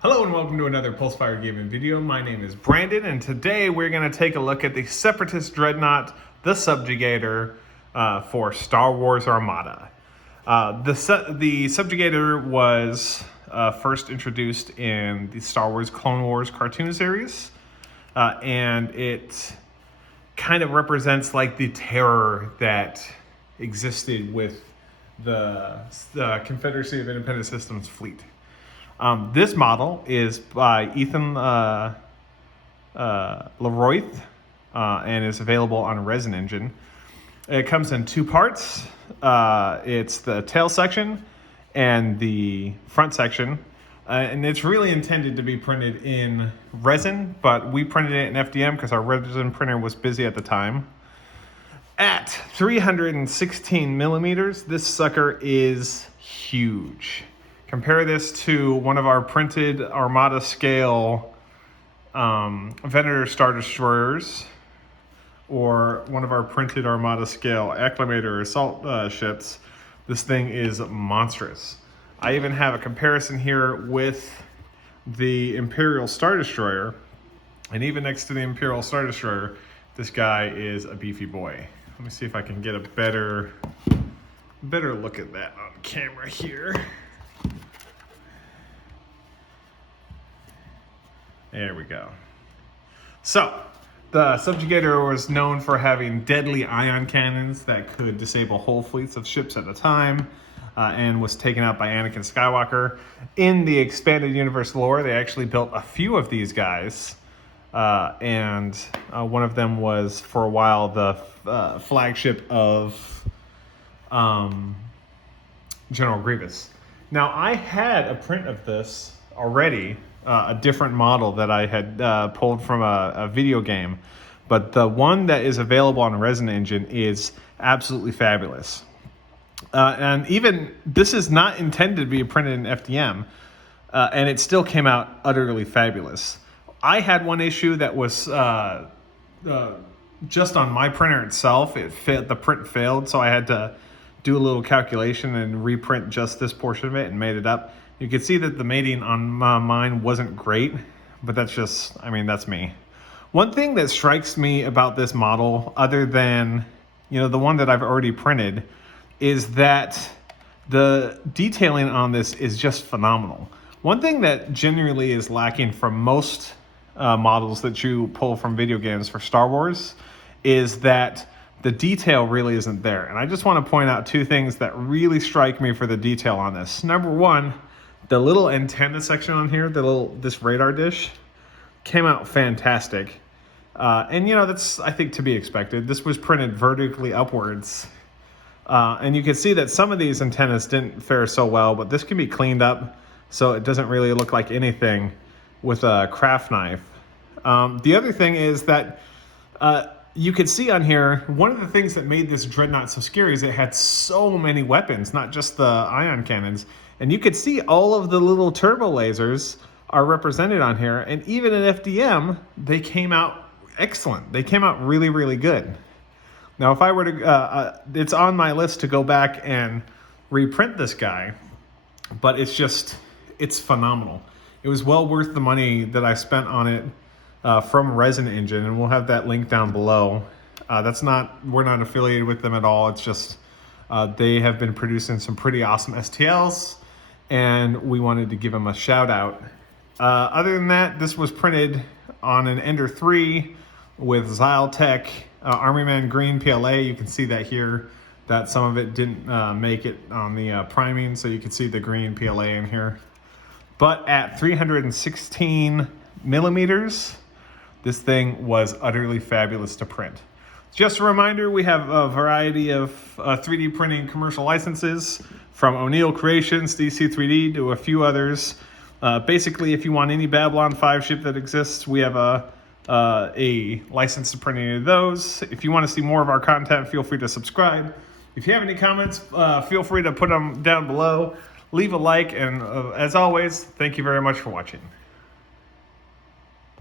Hello and welcome to another Pulsefire Gaming video. My name is Brandon and today we're going to take a look at the Separatist Dreadnought, the Subjugator for Star Wars Armada. The Subjugator was first introduced in the Star Wars Clone Wars cartoon series and it kind of represents like the terror that existed with the Confederacy of Independent Systems fleet. This model is by Ethan Leroith and is available on resinengine. It comes in two parts. It's the tail section and the front section. And it's really intended to be printed in resin, but we printed it in FDM because our resin printer was busy at the time. At 316 millimeters, this sucker is huge. Compare this to one of our printed Armada scale Venator Star Destroyers or one of our printed Armada scale Acclamator assault ships. This thing is monstrous. I even have a comparison here with the Imperial Star Destroyer, and even next to the Imperial Star Destroyer, this guy is a beefy boy. Let me see if I can get a better look at that on camera here. There we go. So, the Subjugator was known for having deadly ion cannons that could disable whole fleets of ships at a time, and was taken out by Anakin Skywalker. In the expanded universe lore, they actually built a few of these guys, and one of them was, for a while, the flagship of General Grievous. Now, I had a print of this already, a different model that I had pulled from a video game, but the one that is available on resinengine is absolutely fabulous. And even this is not intended to be printed in FDM, and it still came out utterly fabulous. I had one issue that was just on my printer itself. The print failed, so I had to do a little calculation and reprint just this portion of it and made it up. You can see that the mating on mine wasn't great, but that's just, that's me. One thing that strikes me about this model, other than, the one that I've already printed, is that the detailing on this is just phenomenal. One thing that generally is lacking from most models that you pull from video games for Star Wars is that the detail really isn't there. And I just want to point out two things that really strike me for the detail on this. Number one, the little antenna section on here, this radar dish, came out fantastic. And that's, I think, to be expected. This was printed vertically upwards. And you can see that some of these antennas didn't fare so well, but this can be cleaned up so it doesn't really look like anything with a craft knife. The other thing is that you can see on here, one of the things that made this Dreadnought so scary is it had so many weapons, not just the ion cannons. And you could see all of the little turbo lasers are represented on here. And even in FDM, they came out excellent. They came out really, really good. Now, if I were to, it's on my list to go back and reprint this guy, but it's phenomenal. It was well worth the money that I spent on it from resinengine, and we'll have that link down below. We're not affiliated with them at all. It's just, they have been producing some pretty awesome STLs, and we wanted to give them a shout out. Other than that, this was printed on an Ender 3 with Xyltech Army Man Green PLA. You can see that here, that some of it didn't make it on the priming, so you can see the green PLA in here. But at 316 millimeters, this thing was utterly fabulous to print. Just a reminder, we have a variety of 3D printing commercial licenses from O'Neill Creations, DC3D, to a few others. Basically, if you want any Babylon 5 ship that exists, we have a license to print any of those. If you want to see more of our content, feel free to subscribe. If you have any comments, feel free to put them down below. Leave a like, and as always, thank you very much for watching.